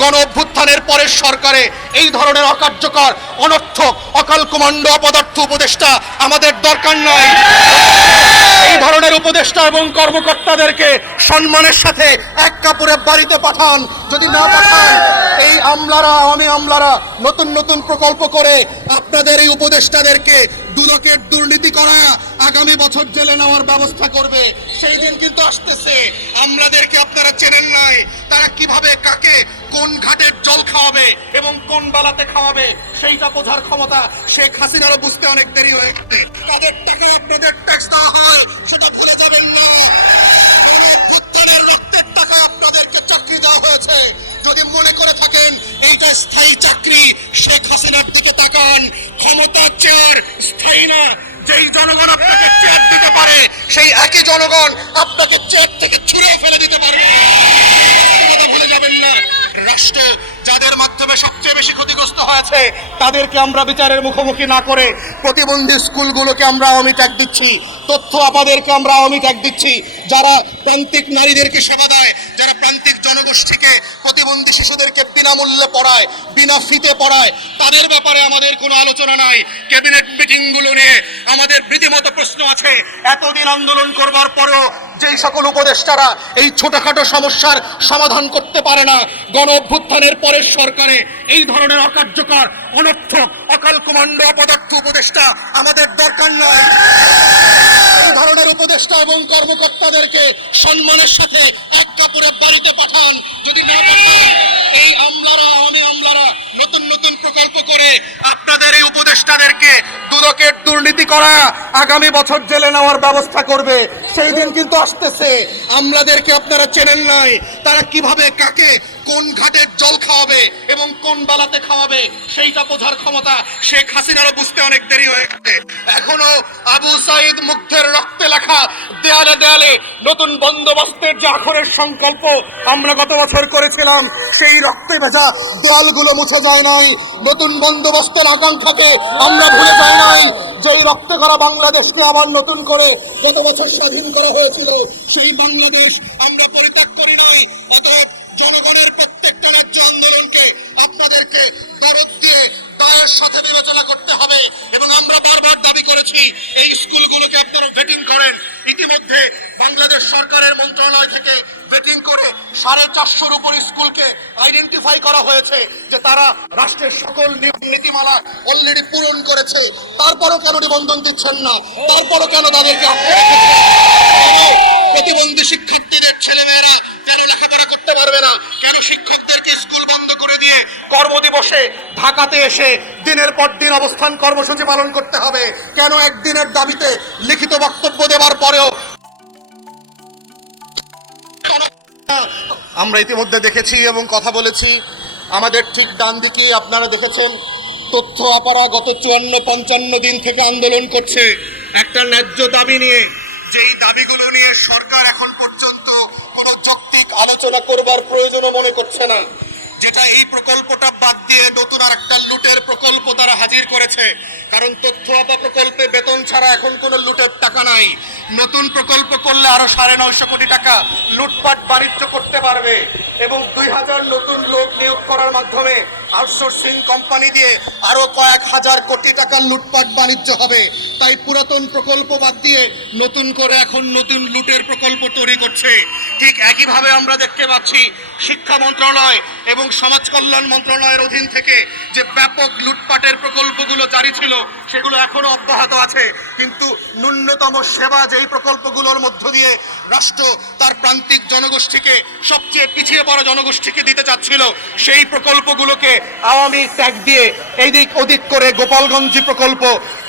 গণ অভ্যুত্থানের পরের সরকারে এই ধরনের অকার্যকর, অনর্থক অকাল কমান্ডো অপদার্থ উপদেষ্টা আমাদের দরকার নাই। এই ধরনের উপদেষ্টা এবং কর্মকর্তাদেরকে সম্মানের সাথে এক কাপড়ে বাড়িতে পাঠান। যদি না পাঠান, এই আমলারা, আওয়ামী আমলারা নতুন নতুন প্রকল্প করে আপনাদের এই উপদেষ্টাদেরকে দুদকের দুর্নীতি করা আগামী বছর জেলে নেওয়ার ব্যবস্থা করবে। সেই দিন কিন্তু আসতেছে। আমলাদেরকে আপনারা চেনেন নাই। তারা কীভাবে কাকে কোন ঘাটের জল খাওয়াবে এবং কোন বেলাতে খাওয়াবে, সেইটা বোঝার ক্ষমতা শেখ হাসিনারও বুঝতে অনেক দেরি হয়ে তাদের টাকা আপনাদের ট্যাক্স দেওয়া হয়, সেটা ভুলে যাবেন না। টাকা আপনাদেরকে চাকরি দেওয়া হয়েছে। যদি মনে করে থাকেন, এইটা স্থায়ী চাকরি, শেখ হাসিনার দিকে তাকান। ক্ষমতা চেয়ার স্থায়ী না, যেই জনগণ আপনাকে চেয়ার দিতে পারে, সেই একই জনগণ আপনাকে চেয়ার থেকে ছুঁড়ে ফেলে দিতে পারে। ভুলে যাবেন না, রাষ্ট্র যাদের মাধ্যমে সবচেয়ে বেশি ক্ষতিগ্রস্ত হয়েছে, তাদেরকে আমরা বিচারের মুখোমুখি না করে প্রতিবন্ধী স্কুলগুলোকে আমরা আওয়ামী ট্যাগ দিচ্ছি, তথ্য আপাদেরকে আমরা আওয়ামী ট্যাগ দিচ্ছি, যারা প্রান্তিক নারীদেরকে সেবা দেয় জনগোষ্ঠীকে, প্রতিবন্ধী শিশুদেরকে বিনামূল্যে পড়ায়, বিনা ফিতে পড়ায়, তাদের ব্যাপারে আমাদের কোনো আলোচনা নাই। ক্যাবিনেট মিটিংগুলো নিয়ে আমাদের রীতিমতো প্রশ্ন আছে। এতদিন আন্দোলন করবার পরেও যেই সকল উপদেষ্টারা এই ছোটখাটো সমস্যার সমাধান করতে পারে না, গণ অভ্যুত্থানের পরের সরকারে এই ধরনের অকার্যকর অনর্থক অকাল কমান্ডো অপদার্থ উপদেষ্টা আমাদের দরকার নয়। এই ধরনের উপদেষ্টা এবং কর্মকর্তাদেরকে সম্মানের সাথে এক বাড়িতে পাঠান। যদি না পাঠান, এই আমলারা, আমি আমলারা নতুন নতুন প্রকল্প করে আপনাদের এই উপদেষ্টাদেরকে দুদকের দুর্নীতি করা আগামী বছর জেলে নেওয়ার ব্যবস্থা করবে। সেই দিন কিন্তু আসতেছে। আমলাদেরকে আপনারা চেনেন নাই। তারা কীভাবে, কাকে কোন ঘাটের জল খাওয়াবে এবং কোন বেলাতে খাওয়াবে, সেইটা বোঝার ক্ষমতা শেখ হাসিনারও বুঝতে অনেক দেরি হয়ে গেছে। এখনও আবু সাইদ মুগ্ধের রক্তে লেখা, দেয়ালে দেয়ালে নতুন বন্দোবস্তের যে আখরের সংকল্প আমরা গত বছর করেছিলাম, সেই রক্তে ভেজা দেয়ালগুলো মুছে যায় নাই, নতুন বন্দোবস্তের আকাঙ্ক্ষাকে আমরা ভুলে যাই নাই। যেই রক্তে করা বাংলাদেশকে আবার নতুন করে গত বছর স্বাধীন করা হয়েছিল, সেই বাংলাদেশ আমরা পরিত্যাগ করি নাই। সাড়ে চারশোর উপর স্কুলকে আইডেন্টিফাই করা হয়েছে যে তারা রাষ্ট্রের সকল নীতিমালা অলরেডি পূরণ করেছে। তারপরও কেন নিবন্ধন দিচ্ছেন না? তারপরও কেন তাদেরকে প্রতিবন্ধী শিক্ষার্থীদের ছেলেমেয়েরা কেন লেখাপড়া করতে পারবে না? কেন শিক্ষকদেরকে স্কুল বন্ধ করে দিয়ে কর্মদিবসে ঢাকাতে এসে দিনের পর দিন অবস্থান কর্মসূচি পালন করতে হবে? কেন একদিনের দাবিতে লিখিত বক্তব্য দেওয়ার পরেও আমরা ইতিমধ্যে দেখেছি এবং কথা বলেছি। আমাদের ঠিক ডান দিকে আপনারা দেখেছেন, তথ্য আপারা গত চুয়ান্ন পঞ্চান্ন দিন থেকে আন্দোলন করছে। একটা ন্যায্য দাবি নিয়ে, যেই দাবিগুলো নিয়ে সরকার এখন পর্যন্ত কোনো যৌক্তিক আলোচনা করবার প্রয়োজনও মনে করছে না। যেটা এই প্রকল্পটা বাদ দিয়ে নতুন আর একটা লুটের প্রকল্প তারা হাজির করেছে। কারণ তথ্য আপা প্রকল্পে বেতন ছাড়া এখন কোনো লুটের টাকা নাই। নতুন প্রকল্প করলে আরও সাড়ে নয়শো কোটি টাকা লুটপাট বাণিজ্য করতে পারবে এবং দুই হাজার নতুন লোক নিয়োগ করার মাধ্যমে আউটসোর্সিং কোম্পানি দিয়ে আরও কয়েক হাজার কোটি টাকার লুটপাট বাণিজ্য হবে। তাই পুরাতন প্রকল্প বাদ দিয়ে নতুন করে এখন নতুন লুটের প্রকল্প তৈরি করছে। ঠিক একইভাবে আমরা দেখতে পাচ্ছি শিক্ষা মন্ত্রণালয় এবং সমাজ কল্যাণ মন্ত্রণালয়ের অধীন থেকে যে ব্যাপক লুটপাটের প্রকল্পগুলো জারি ছিল, সেগুলো এখনও অব্যাহত আছে। কিন্তু ন্যূনতম সেবা যেই প্রকল্পগুলোর মধ্য দিয়ে রাষ্ট্র তার প্রান্তিক জনগোষ্ঠীকে সবচেয়ে পিছিয়ে পড়া জনগোষ্ঠীকে দিতে চাচ্ছিল, সেই প্রকল্পগুলোকে আওয়ামী ট্যাগ দিয়ে এইদিক ওদিক করে গোপালগঞ্জ প্রকল্প,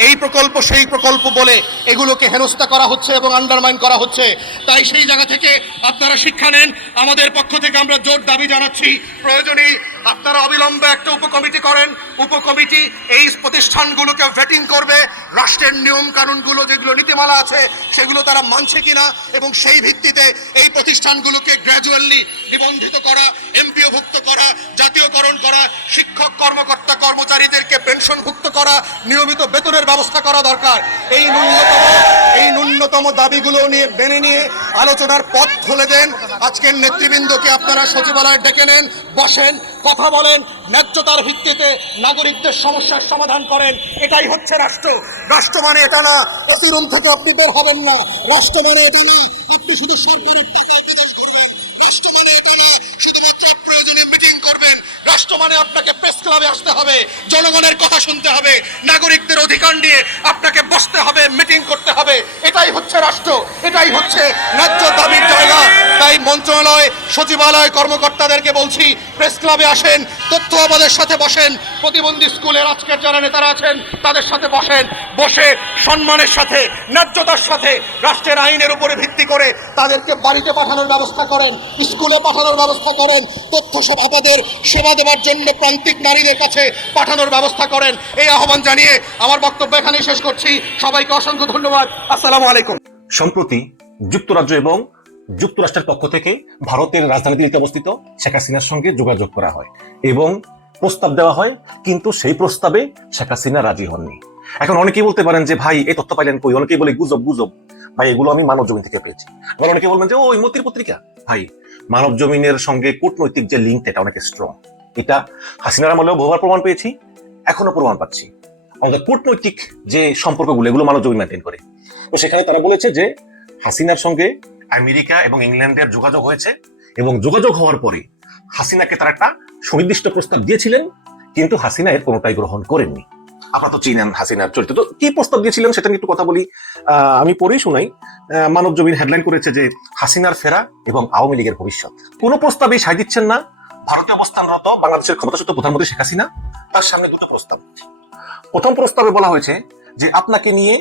এই প্রকল্প, সেই প্রকল্প বলে এগুলোকে হেনস্থা করা হচ্ছে এবং আন্ডারমাইন করা হচ্ছে। তাই সেই জায়গা থেকে আপনারা শিক্ষা নেন। আমাদের পক্ষ থেকে আমরা জোর দাবি জানাচ্ছি। প্রয়োজনেই আপনারা অবিলম্বে একটা উপকমিটি করেন। উপকমিটি এই প্রতিষ্ঠানগুলোকে ভেটিং করবে। রাষ্ট্রের নিয়ম কানুনগুলো যেগুলো নীতিমালা আছে, সেগুলো তারা মানছে কিনা এবং সেই ভিত্তিতে এই প্রতিষ্ঠানগুলোকে গ্র্যাজুয়ালি নিবন্ধিত করা এমপিওভুক্ত করা, জাতীয়করণ করা, শিক্ষক কর্মকর্তা কর্মচারীদেরকে পেনশনভুক্ত করা, নিয়মিত বেতনের ব্যবস্থা করা দরকার। এই ন্যূনতম এই ন্যূনতম দাবিগুলো নিয়ে মেনে নিয়ে আলোচনার পথ খুলে দেন। আজকের নেতৃবৃন্দকে আপনারা সচিবালয়ে ডেকে নেন, বসেন কথা বলেন, ন্যায্যতার ভিত্তিতে নাগরিকদের সমস্যার সমাধান করেন, এটাই হচ্ছে রাষ্ট্র। রাষ্ট্র মানে এটা না প্রতি রুম থেকে আপনি বের হবেন না। রাষ্ট্র মানে এটা না, আপনি শুধু সরকারের টাকায় বিদেশ করবেন রাষ্ট্র মানে এটা না, শুধুমাত্র প্রয়োজনে মিটিং করবেন। রাষ্ট্র মানে আপনাকে প্রেস ক্লাবে আসতে হবে, জনগণের কথা শুনতে হবে, নাগরিকদের অধিকার নিয়ে আপনাকে বসতে হবে মিটিং করতে হবে। এটাই হচ্ছে রাষ্ট্র, এটাই হচ্ছে ন্যায্য দাবির জায়গা। তাই মন্ত্রণালয়, সচিবালয় কর্মকর্তাদেরকে বলছি প্রেস ক্লাবে আসেন, তথ্য আমাদের সাথে বসেন। প্রতিবন্ধী স্কুলের আজকের যারা নেতারা আছেন, তাদের সাথে বসেন। বসে সম্মানের সাথে, ন্যায্যতার সাথে রাষ্ট্রের আইনের উপরে ভিত্তি করে তাদেরকে বাড়িতে পাঠানোর ব্যবস্থা করেন, স্কুলে পাঠানোর ব্যবস্থা করেন, তথ্য সভাপতিদের সেবা দেওয়ার জন্য প্রান্তিক নারীদের কাছে পাঠানোর ব্যবস্থা করেন। এই আহ্বান জানিয়ে আমার বক্তব্য এখানেই শেষ করছি। সবাইকে অসংখ্য ধন্যবাদ। আসসালামু আলাইকুম। সম্প্রতি যুক্তরাজ্য এবং যুক্তরাষ্ট্রের পক্ষ থেকে ভারতের রাজধানী দিল্লিতে অবস্থিত শেখ হাসিনার সঙ্গে যোগাযোগ করা হয় এবং প্রস্তাব দেওয়া হয়, কিন্তু সেই প্রস্তাবে শেখ হাসিনা রাজি হননি। এখন অনেকেই বলতে পারেন যে, ভাই, এই তথ্য পাইলেন কই? অনেকেই বলে, গুজব গুজব। ভাই, এগুলো আমি মানব জমিন থেকে পেয়েছি। আবার অনেকে বলবেন যে ওই মতির পত্রিকা? ভাই, মানব জমিনের সঙ্গে কূটনৈতিক যে লিঙ্ক, এটা অনেক স্ট্রং এটা হাসিনার আমলেও বহুবার প্রমাণ পেয়েছি এখনও প্রমাণ পাচ্ছি। আমাদের কূটনৈতিক যে সম্পর্কগুলো, এগুলো মানব জমিন মেনটেন করে। তো সেখানে তারা বলেছে যে, হাসিনার সঙ্গে আমেরিকা এবং ইংল্যান্ডের যোগাযোগ হয়েছে এবং যোগাযোগ হওয়ার পরে হাসিনাকে তারা একটা সুনির্দিষ্ট প্রস্তাব দিয়েছিলেন, কিন্তু হাসিনা এর কোনোটাই গ্রহণ করেননি। আপনারা তো চিনেন হাসিনার চরিত্র। তো কি প্রস্তাব দিয়েছিলেন সেটা নিয়ে একটু কথা বলি। আমি পড়েই শোনাই। মানব জমিন হেডলাইন করেছে যে হাসিনার ফেরা এবং আওয়ামী লীগের ভবিষ্যৎ। কোন প্রস্তাবেই সাই দিচ্ছেন না। ভারতে অবস্থানরত বাংলাদেশের ক্ষমতাচ্যুত প্রধানমন্ত্রী শেখ হাসিনা, তার সামনে দুটো প্রস্তাব। প্রথম প্রস্তাবে বলা হয়েছে যে আপনাকে নিয়ে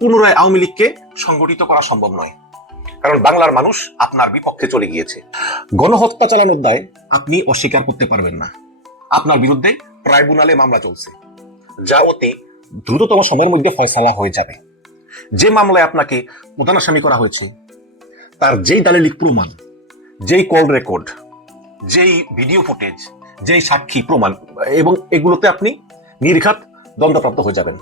পুনরায় আওয়ামী লীগকে সংগঠিত করা সম্ভব নয়। কারণ বাংলার মানুষ আপনার বিপক্ষে চলে গিয়েছে। গণহত্যা চালানোর দায় আপনি অস্বীকার করতে পারবেন না। আপনার বিরুদ্ধে ট্রাইব্যুনালে মামলা চলছে। যা অতি দ্রুততম সময়ের মধ্যে ফয়সালা হয়ে যাবে। যে মামলায় আপনাকে প্রধান আসামি করা হয়েছে, তার যেই দালিলিক প্রমাণ, যেই কল রেকর্ড, যেই ভিডিও ফুটেজ, যেই সাক্ষী প্রমাণ, এবং এগুলোতে আপনি নির্ঘাত দণ্ডপ্রাপ্ত হয়ে যাবেন।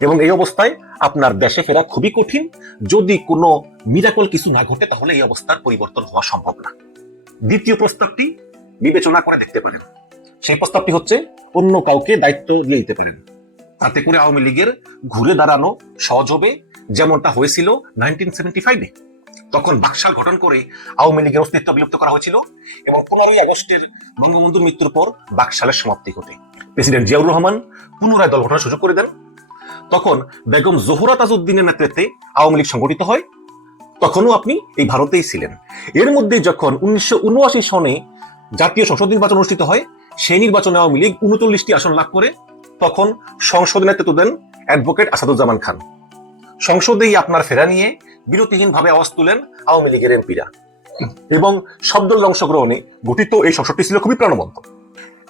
এবং এই অবস্থায় আপনার দেশে ফেরা খুবই কঠিন। যদি কোনো মিরাকল কিছু না ঘটে, তাহলে এই অবস্থার পরিবর্তন হওয়া সম্ভব না। দ্বিতীয় প্রস্তাবটি বিবেচনা করে দেখতে পারেন। সেই প্রস্তাবটি হচ্ছে, অন্য কাউকে দায়িত্ব দিয়ে দিতে পারেন। তাতে করে আওয়ামী লীগের ঘুরে দাঁড়ানো সহজ হবে। যেমনটা হয়েছিল নাইনটিন সেভেন্টি ফাইভে তখন বাকশাল গঠন করে আওয়ামী লীগের অস্তিত্ব বিলুপ্ত করা হয়েছিল এবং পনেরোই আগস্টের বঙ্গবন্ধুর মৃত্যুর পর বাকশালের সমাপ্তি ঘটে। প্রেসিডেন্ট জিয়াউর রহমান পুনরায় দল গঠনের সুযোগ করে দেন। তখন বেগম জোহরা তাজউদ্দিনের নেতৃত্বে আওয়ামী লীগ সংগঠিত হয়। তখনও আপনি এই ভারতেই ছিলেন। এর মধ্যে যখন উনিশশো উনআশি সনে জাতীয় সংসদ নির্বাচন অনুষ্ঠিত হয়, সেই নির্বাচনে আওয়ামী লীগ উনচল্লিশটি আসন লাভ করে। তখন সংসদে নেতৃত্ব দেন অ্যাডভোকেট আসাদুজ্জামান খান। সংসদেই আপনার ফেরা নিয়ে বিরতিহীনভাবে আওয়াজ তুলেন আওয়ামী লীগের এমপিরা। এবং শব্দের অংশগ্রহণে গঠিত এই সংসদটি ছিল খুবই প্রাণবন্ত।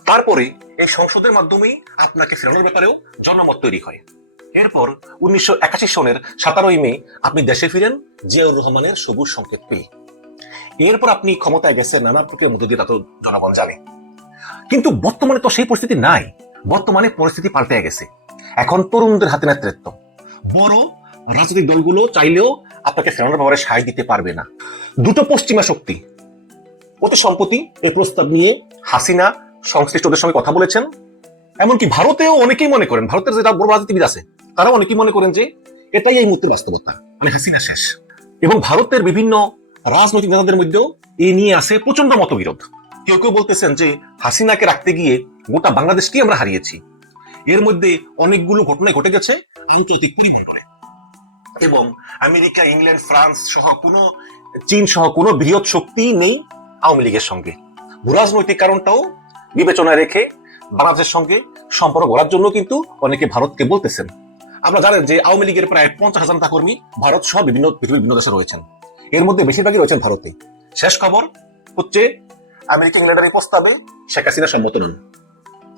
তারপরে এই সংসদের মাধ্যমেই আপনাকে ফেরানোর ব্যাপারেও জনমত তৈরি হয়। এরপর উনিশশো একাশি সনের সাতারোই মে আপনি দেশে ফিরেন জিয়াউর রহমানের সবুজ সংকেত পেয়ে এরপর আপনি ক্ষমতায় গেছেন নানা প্রক্রিয়ার মধ্যে দিয়ে তা তো জনগণ জানে। কিন্তু বর্তমানে তো সেই পরিস্থিতি নাই। বর্তমানে পরিস্থিতি পাল্টে গেছে। এখন তরুণদের হাতে নেতৃত্ব। বড় রাজনৈতিক দলগুলো চাইলেও আপনাকে ফেরানোর ব্যাপারে সায় দিতে পারবে না। দুটো পশ্চিমা শক্তি অতি সম্প্রতি এই প্রস্তাব নিয়ে হাসিনা সংশ্লিষ্টদের সঙ্গে কথা বলেছেন। এমনকি ভারতেও অনেকেই মনে করেন, ভারতের যেটা বড় রাজনীতিবিদ আছে তারা অনেকেই মনে করেন যে এটাই এই মুহূর্তের বাস্তবতা। মানে হাসিনা শেষ। এবং ভারতের বিভিন্ন রাজনৈতিক নেতাদের মধ্যেও এই নিয়ে আছে প্রচণ্ড মতবিরোধ। কেউ কেউ বলতেছেন যে হাসিনাকে রাখতে গিয়ে গোটা বাংলাদেশকেই আমরা হারিয়েছি। এর মধ্যে অনেকগুলো ঘটনা ঘটে গেছে আন্তর্জাতিক পরিমণ্ডলে। এবং আমেরিকা, ইংল্যান্ড, ফ্রান্স সহ কোনো, চীন সহ কোনো বৃহৎ শক্তি নেই আওয়ামী লীগের সঙ্গে। ভূরাজনৈতিক কারণটাও বিবেচনায় রেখে বাংলাদেশের সঙ্গে সম্পর্ক গড়ার জন্য কিন্তু অনেকে ভারতকে বলতেছেন। আমরা জানেন যে আওয়ামী লীগের প্রায় পঞ্চাশ হাজার নেতা কর্মী ভারত সহ বিভিন্ন পৃথিবীর বিভিন্ন দেশে রয়েছেন। এর মধ্যে বেশিরভাগই রয়েছেন ভারতে। শেষ খবর হচ্ছে আমেরিকা ইংল্যান্ডের এই প্রস্তাবে শেখ হাসিনা সম্মত নন।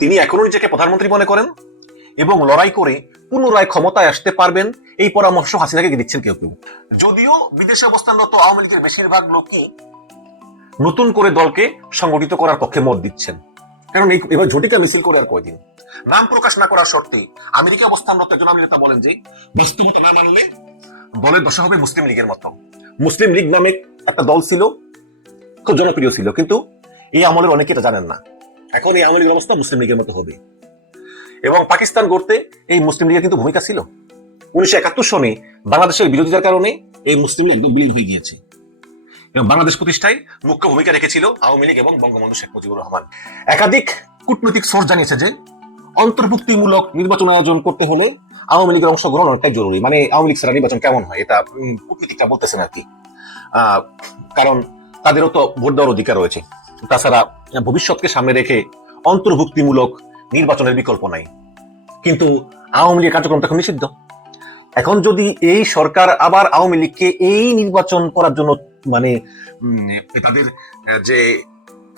তিনি এখনও নিজেকে প্রধানমন্ত্রী মনে করেন এবং লড়াই করে পুনরায় ক্ষমতায় আসতে পারবেন এই পরামর্শ হাসিনাকে দিচ্ছেন কেউ কেউ। যদিও বিদেশে অবস্থানরত আওয়ামী লীগের বেশিরভাগ লোকই নতুন করে দলকে সংগঠিত করার পক্ষে মত দিচ্ছেন। কারণ এবার ঝটিকা মিছিল করে আর কয়দিন? নাম প্রকাশ না করার শর্তে আমেরিকা অবস্থানরত একজন আমেরিকা নেতা বলেন যে বাস্তবতা না মানলে দলের দশা হবে মুসলিম লীগের মতো। মুসলিম লীগ নামে একটা দল ছিল, খুব জনপ্রিয় ছিল, কিন্তু এই আমলের অনেকে এটা জানেন না। এখন এই আওয়ামী লীগের অবস্থা মুসলিম লীগের মতো হবে। এবং পাকিস্তান গড়তে এই মুসলিম লীগের কিন্তু ভূমিকা ছিল। উনিশশো একাত্তর সনে বাংলাদেশের বিরোধিতার কারণে এই মুসলিম লীগ একদম বিলীন হয়ে গিয়েছে। এবং বাংলাদেশ প্রতিষ্ঠায় মুখ্য ভূমিকা রেখেছিল আওয়ামী লীগ এবং বঙ্গবন্ধু শেখ মুজিবুর রহমান। একাধিক কূটনৈতিক সোর্স জানিয়েছে যে অন্তর্ভুক্তিমূলক নির্বাচন আয়োজন করতে হলে আওয়ামী লীগের অংশগ্রহণ অনেকটাই জরুরি। মানে আওয়ামী লীগ ছাড়া নির্বাচন কেমন হয়? এটা উম, কূটনীতিকরা বলতেছেন আর কি। কারণ তাদেরও তো ভোট দেওয়ার অধিকার রয়েছে। তাছাড়া ভবিষ্যৎকে সামনে রেখে অন্তর্ভুক্তিমূলক নির্বাচনের বিকল্প নাই। কিন্তু আওয়ামী লীগের কার্যক্রম তখন নিষিদ্ধ। এখন যদি এই সরকার আবার আওয়ামী লীগকে এই নির্বাচন করার জন্য মানে তাদের যে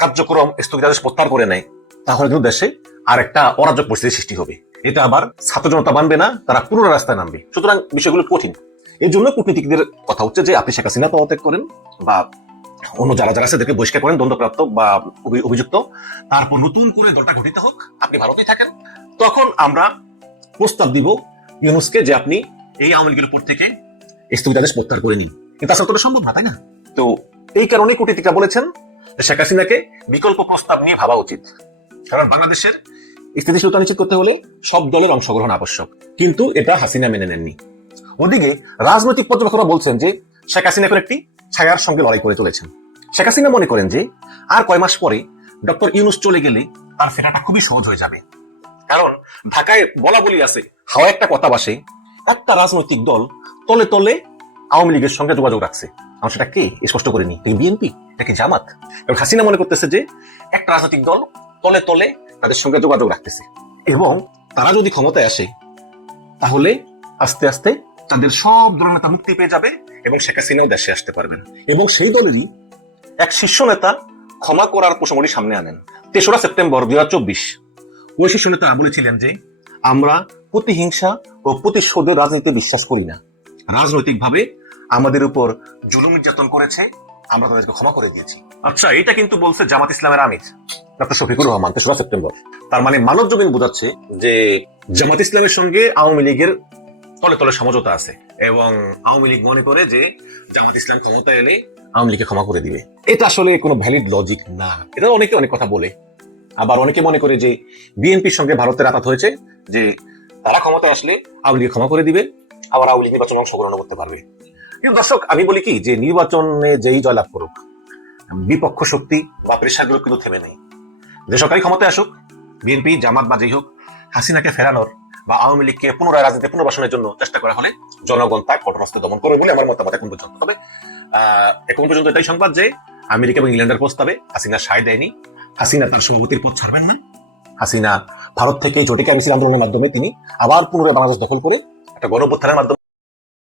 কার্যক্রম স্থগিতাদেশ প্রত্যাহার করে নেয়, তাহলে কিন্তু দেশে আর একটা অরাজক পরিস্থিতি সৃষ্টি হবে। এটা আবার ছাত্র জনতা মানবে না, তারা পুরো রাস্তায় নামবে। সুতরাং বিষয়গুলো কঠিন। এই জন্য কূটনীতিকদের কথা হচ্ছে যে, আপনি শেখ হাসিনা পদত্যাগ করেন বা অন্য যারা যারা আছে বহিষ্কার করেন দ্বন্দ্বপ্রাপ্ত বা অভিযুক্ত। তারপর নতুন করে দলটা গঠিত হোক, আপনি ভারতেই থাকেন, তখন আমরা প্রস্তাব দিব ইউনুসকে যে আপনি এই উপর থেকে স্থগিতাদেশ প্রত্যাহার করে নিন। কিন্তু আসলে তোটা সম্ভব না, তাই না? তো এই কারণে কূটনীতিকরা বলেছেন শেখ হাসিনাকে বিকল্প প্রস্তাব নিয়ে ভাবা উচিত। কারণ বাংলাদেশের স্থিতিশীলতা নিশ্চিত করতে হলে সব দলের অংশগ্রহণ আবশ্যক। কিন্তু এটা হাসিনা মেনে নেননি। ওদিকে রাজনৈতিক পর্যবেক্ষকরা বলছেন যে শেখ হাসিনা একটি ছায়ার সঙ্গে লড়াই করে চলেছেন। শেখ হাসিনা মনে করেন যে আর কয় মাস পরে ডক্টর ইউনুস চলে গেলে তার ফেরাটা খুবই সহজ হয়ে যাবে। কারণ ঢাকায় বলা বলি আছে হাওয়া একটা কথা বাসে একটা রাজনৈতিক দল তলে তলে আওয়ামী লীগের সঙ্গে যোগাযোগ রাখছে। আমার সেটা কে? স্পষ্ট করে নি। বিএনপি? নাকি জামাত? এবং হাসিনা মনে করতেছে যে একটা রাজনৈতিক দল তলে তলে তাদের সঙ্গে যোগাযোগ রাখতেছে। এবং তারা যদি ক্ষমতায় আসে, তাহলে আস্তে আস্তে তাদের সব ধরনের নেতা মুক্তি পেয়ে যাবে এবং শেখ হাসিনাও দেশে আসতে পারবেন। এবং সেই দলেরই এক শীর্ষ নেতা ক্ষমা করার প্রসঙ্গটি সামনে আনেন। তেসরা সেপ্টেম্বর দুই হাজার চব্বিশ। ওই শীর্ষ নেতা বলেছিলেন যে, আমরা প্রতিহিংসা ও প্রতিশোধের রাজনীতিতে বিশ্বাস করি না। রাজনৈতিকভাবে আমাদের উপর জুলুম নির্যাতন করেছে আমরা তাদেরকে ক্ষমা করে দিয়েছি। আচ্ছা এটা কিন্তু বলছে জামাত ইসলামের আমির ডক্টর শফিকুর রহমান তেসরা সেপ্টেম্বর। তার মানে মানব জমিন বোঝাচ্ছে যে জামাত ইসলামের সঙ্গে আওয়ামী লীগের তলে তলে সমঝোতা আছে এবং আওয়ামী লীগ মনে করে যে জামাত ইসলাম ক্ষমতা এলে আওয়ামী লীগকে ক্ষমা করে দিবে। এটা আসলে কোনো ভ্যালিড লজিক না। এটা অনেকে অনেক কথা বলে। আবার অনেকে মনে করে যে বিএনপির সঙ্গে ভারতের আঘাত হয়েছে যে তারা ক্ষমতায় আসলে আওয়ামী লীগ ক্ষমা করে দিবে, আবার আওয়ামী লীগ নির্বাচন অংশগ্রহণ করতে পারবে। কিন্তু দর্শক, আমি বলি কি যে নির্বাচনে যেই জয়লাভ করুক, বিপক্ষ শক্তি বা প্রেশারগুলো কিন্তু থেমে নেই। যে সরকারি ক্ষমতায় আসুক, বিএনপি, জামাত বা যেই হোক, হাসিনাকে ফেরানোর বা আওয়ামী লীগকে পুনরায় রাজনীতি পুনর্বাসনের জন্য চেষ্টা করা হলে জনগণ তা ঘটনাস্থ দমন করবে বলে আমার মতামত এখন পর্যন্ত তবে এখন পর্যন্ত এটাই সংবাদ যে আমেরিকা এবং ইংল্যান্ডের প্রস্তাবে হাসিনা সায় দেয়নি। হাসিনা তার সভাপতির পদ ছাড়বেন না। হাসিনা, ভারত থেকে জটিকা মিছিল আন্দোলনের মাধ্যমে তিনি আবার পুনরায় বাংলাদেশ দখল করে একটা গণপ্রত্যানের মাধ্যমে